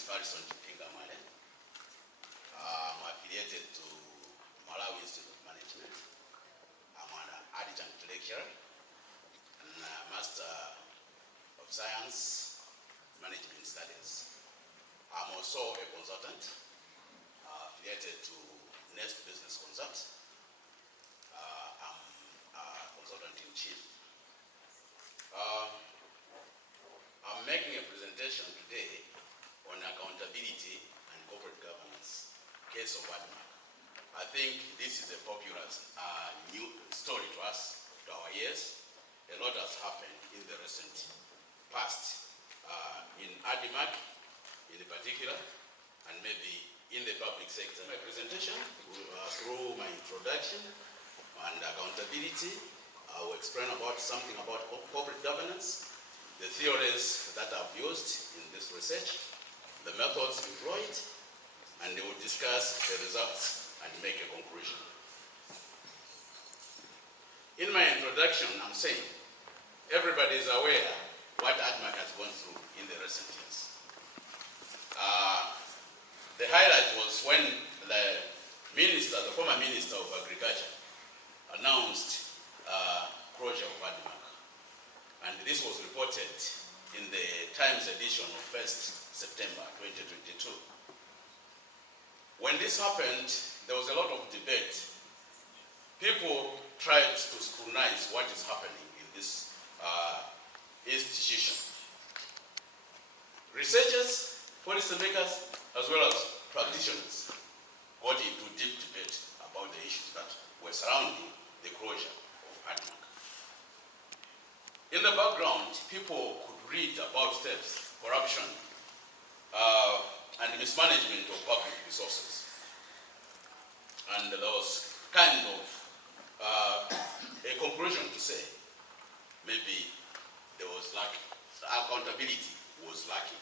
is Pharrison. I'm affiliated to Malawi Institute of Management. I'm an adjunct lecturer and Master of Science Management Studies. I'm also a consultant affiliated to Nest Business Consult. I'm a consultant in chief. I'm making a presentation today on accountability and corporate governance, case of Unima. I think this is a popular new story to us, to our ears. A lot has happened in the recent past, in Unima in particular, and maybe in the public sector. My presentation, through my introduction and accountability, I will explain something about corporate governance, the theories that I've used in this research, the methods employed, and they will discuss the results and make a conclusion. In my introduction, I'm saying everybody is aware what Unima has gone through in the recent years. The highlight was when the former Minister of Agriculture announced closure of Unima. And this was reported in the Times edition of 1st September 2022. When this happened, there was a lot of debate. People tried to scrutinize what is happening in this institution. Researchers, policymakers, as well as practitioners got into deep debate about the issues that were surrounding the closure of Unima. In the background, people could read about thefts, corruption, and mismanagement of public resources. And there was kind of a conclusion to say maybe there was accountability was lacking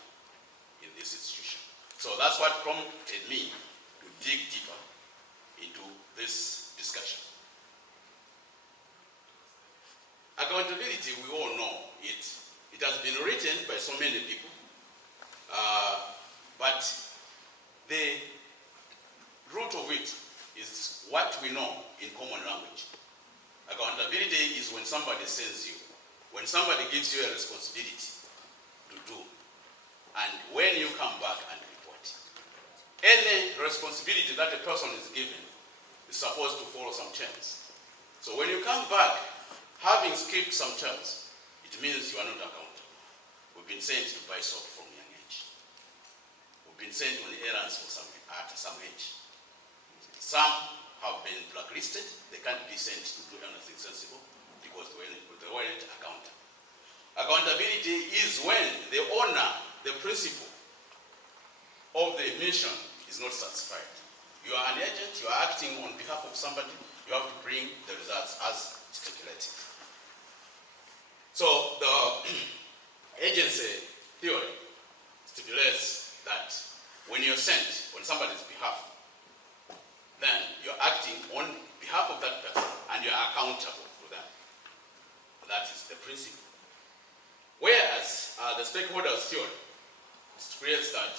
in this institution. So that's what prompted me to dig deeper into this discussion. Accountability, we all know it. It has been written by so many people, but the root of it is what we know in common language. Accountability is when somebody sends you, when somebody gives you a responsibility to do, and when you come back and report. Any responsibility that a person is given is supposed to follow some terms. So when you come back, having skipped some terms, it means you are not accountable. We've been sent to buy soap from young age. We've been sent on errands at some age. Some have been blacklisted. They can't be sent to do anything sensible because they weren't accountable. Accountability is when the owner, the principle of the mission is not satisfied. You are an agent, you are acting on behalf of somebody, you have to bring the results as stipulated. So the agency theory stipulates that when you're sent on somebody's behalf, then you're acting on behalf of that person and you're accountable to them. That is the principle. Whereas the stakeholders theory creates that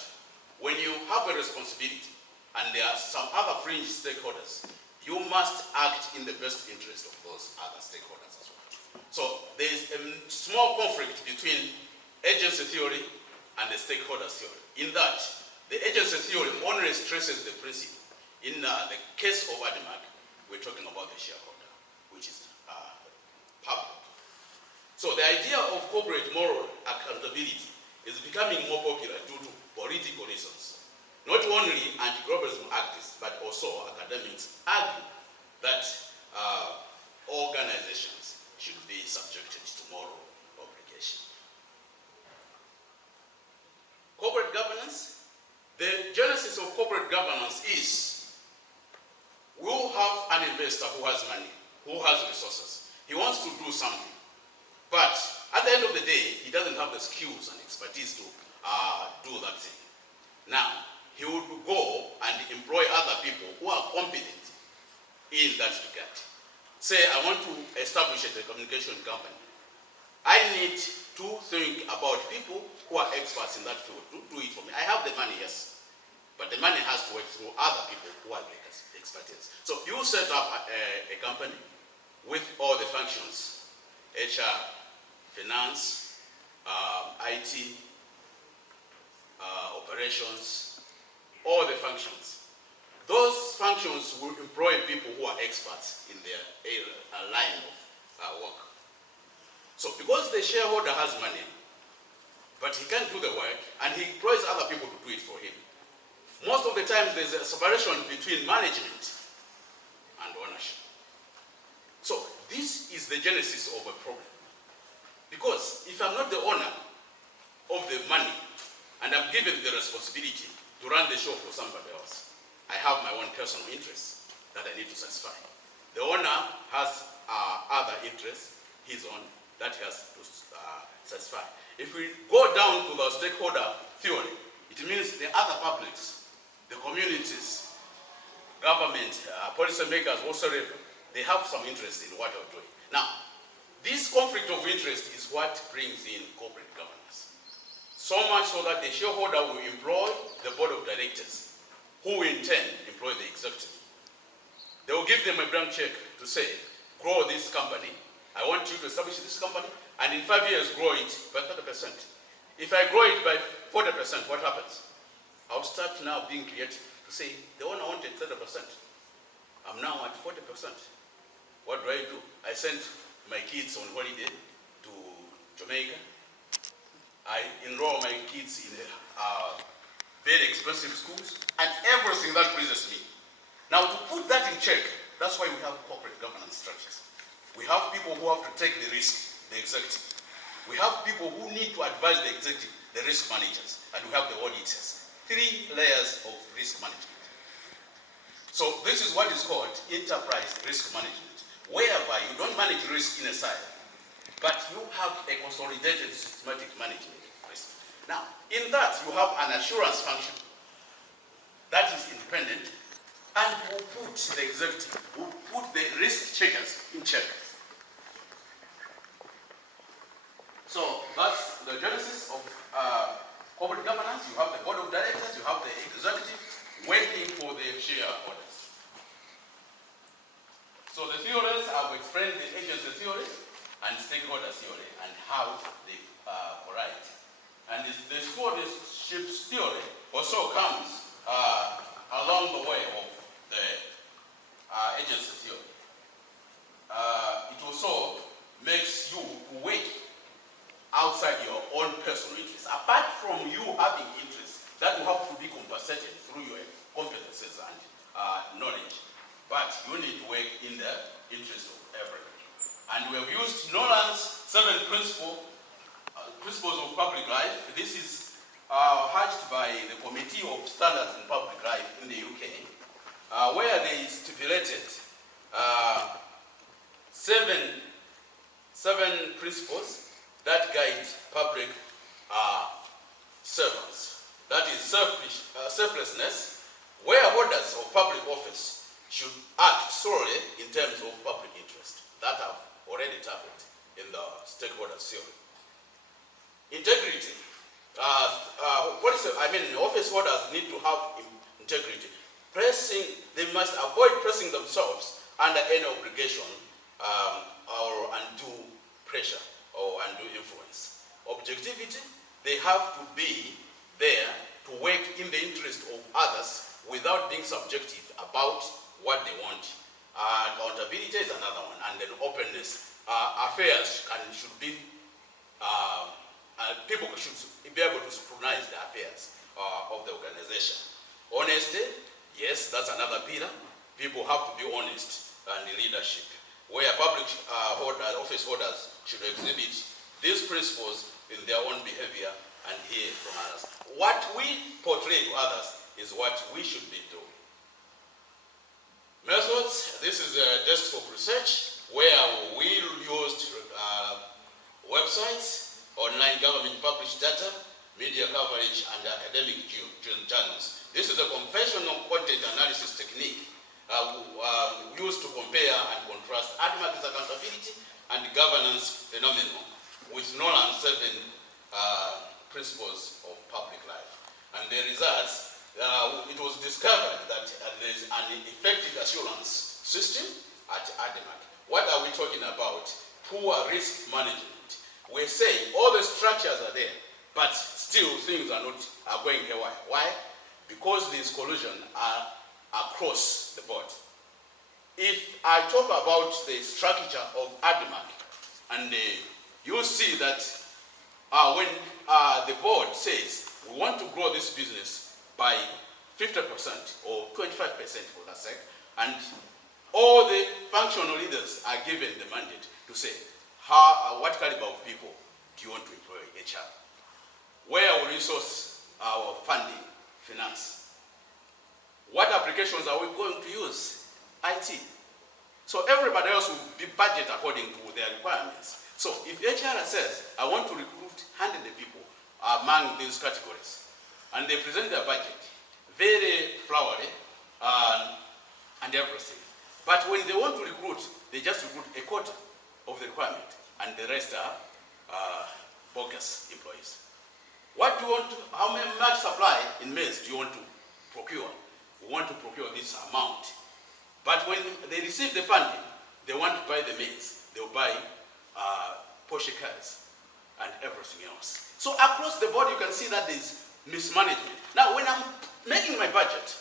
when you have a responsibility and there are some other fringe stakeholders, you must act in the best interest of those other stakeholders as well. So there is a small conflict between agency theory and the stakeholders theory, in that the agency theory only stresses the principle. In the case of Unima, we're talking about the shareholder, which is public. So the idea of corporate moral accountability is becoming more popular due to political reasons. Not only anti-globalism activists, but also academics argue that organizations should be subjected to moral obligation. Corporate governance, the genesis of corporate governance is we have an investor who has money, who has resources. He wants to do something, but at the end of the day, he doesn't have the skills and expertise to do that thing. Now, he would go and employ other people who are competent in that regard. Say, I want to establish a telecommunication company. I need to think about people who are experts in that field to do it for me. I have the money, yes, but the money has to work through other people who have the expertise. So you set up a company with all the functions: HR, finance, IT, operations, all the functions. Those functions will employ people who are experts in their line of work. So because the shareholder has money, but he can't do the work, and he employs other people to do it for him, most of the time there's a separation between management and ownership. So this is the genesis of a problem. Because if I'm not the owner of the money, and I'm given the responsibility to run the show for somebody else, I have my own personal interests that I need to satisfy. The owner has other interests, his own, that he has to satisfy. If we go down to the stakeholder theory, it means the other publics, the communities, government, policymakers, whatsoever, they have some interest in what you're doing. Now, this conflict of interest is what brings in corporate governance. So much so that the shareholder will employ the board of directors, who in turn employ the executive. They will give them a blank check to say, grow this company. I want you to establish this company, and in 5 years grow it by 30%. If I grow it by 40%, what happens? I'll start now being creative to say, the owner wanted 30%. I'm now at 40%. What do? I sent my kids on holiday to Jamaica. I enroll my kids in very expensive schools, and everything that pleases me. Now, to put that in check, that's why we have corporate governance structures. We have people who have to take the risk, the executive. We have people who need to advise the executive, the risk managers, and we have the auditors. 3 layers of risk management. So this is what is called enterprise risk management, whereby you don't manage risk in a silo, but you have a consolidated systematic management of risk. Now, in that, you have an assurance function that is independent, and will put the executive, will put the risk checkers in check. So that's the genesis of corporate governance. You have the board of directors, you have the executive waiting for the shareholders. So the theories, I've explained the agency theory and stakeholder theory and how they collide. And the stewardship theory also comes along the way of the agency theory. It also makes you wait outside your own personal interests. Apart from you having interests that will have to be compensated through your competences and knowledge, but you need to work in the interest of everyone. And we have used Nolan's 7 principles of public life. This is hatched by the Committee of Standards in Public Life in the UK, where they stipulated 7 principles that guide public servants. That is selflessness, where holders of public office should act solely in terms of public interest. That I've already tackled in the stakeholder theory. Integrity. Office holders need to have integrity. They must avoid pressing themselves under any obligation or undue pressure or undue influence. Objectivity, they have to be there to work in the interest of others without being subjective about what they want. Accountability is another one, and then openness. Affairs should be, people should be able to scrutinize the affairs of the organization. Honesty, yes, that's another pillar. People have to be honest and leadership, where public office holders should exhibit these principles in their own behavior and hear from others. What we portray to others is what we should be doing. Methods, this is a desktop research where we used websites, online government published data, media coverage, and academic journals. This is a conventional content analysis technique used to compare and contrast accountability and governance phenomenon with Nolan 7 principles of public life. And the results, it was discovered that there is an effective assurance system at ADMAC. What are we talking about? Poor risk management. We say all the structures are there, but still things are going haywire. Why? Because these collusion are across the board. If I talk about the structure of ADMAC, and you see that when the board says we want to grow this business by 50% or 25% for that sake, and all the functional leaders are given the mandate to say, what caliber of people do you want to employ HR? Where will we source our funding, finance? What applications are we going to use? IT. So everybody else will be budget according to their requirements. So if HR says, I want to recruit 100 people among these categories, and they present their budget, very flowery and everything. But when they want to recruit, they just recruit a quarter of the requirement, and the rest are bogus employees. What do you want to, how much supply in maize do you want to procure? We want to procure this amount. But when they receive the funding, they want to buy the maize. They'll buy Porsche cars and everything else. So across the board, you can see that there's mismanagement. Now, when I'm making my budget,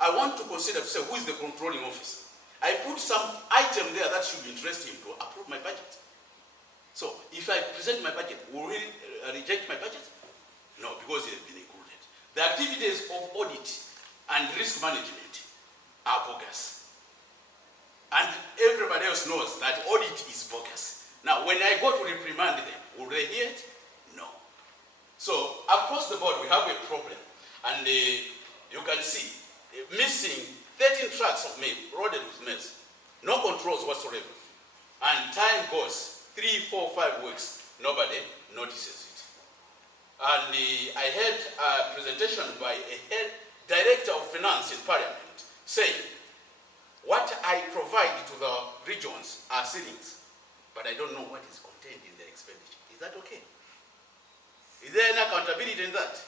I want to consider to say, who is the controlling officer? I put some item there that should interest him to approve my budget. So if I present my budget, will he reject my budget? No, because it has been included. The activities of audit and risk management are bogus. And everybody else knows that audit is bogus. Now, when I go to reprimand them, will they hear it? No. So, across the board, we have a problem. And you can see, missing 13 trucks of maize, loaded with maize. No controls whatsoever. And time goes 3, 4, 5 weeks. Nobody notices it. And I had a presentation by a head director of finance in Parliament saying, what I provide to the regions are ceilings, but I don't know what is contained in the expenditure. Is that okay? Is there any accountability in that?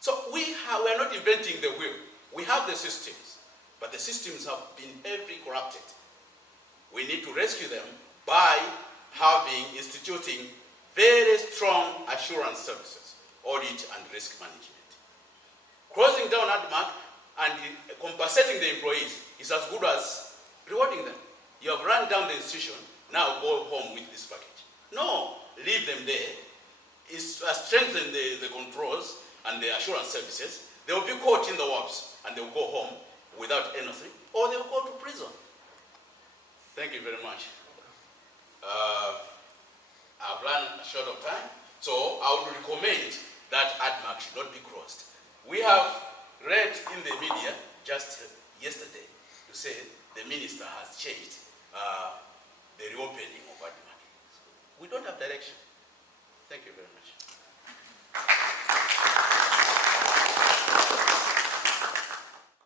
So we are not inventing the wheel. We have the systems, but the systems have been heavily corrupted. We need to rescue them by instituting very strong assurance services, audit and risk management. Closing down ADMAC and compensating the employees is as good as rewarding them. You have run down the institution, now go home with this package. No, leave them there. Strengthen the controls and the assurance services. They will be caught in the works and they will go home without anything, or they will go to prison. Thank you very much. I've run short of time, so I would recommend that ADMAC should not be crossed. We have